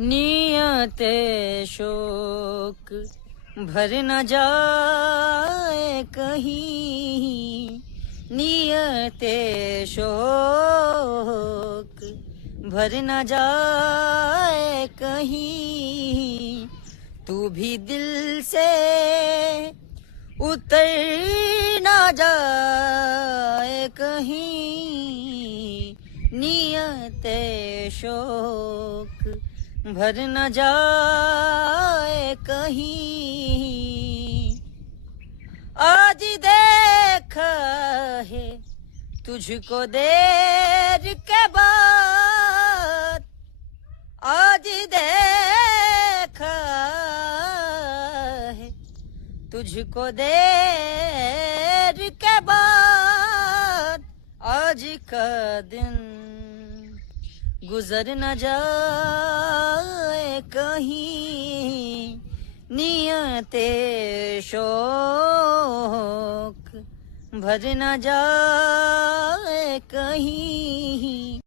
नियते शोक भर न जाए कहीं, नियते शोक भर न जाए कहीं, तू भी दिल से उतर न जाए कहीं, नियते शोक भर न जाए कहीं। आज देखा है तुझको देर के बाद, आज देखा है तुझको देर के बाद, आज का दिन गुजर न जाए कहीं, नियते शोक भर न जाए कहीं।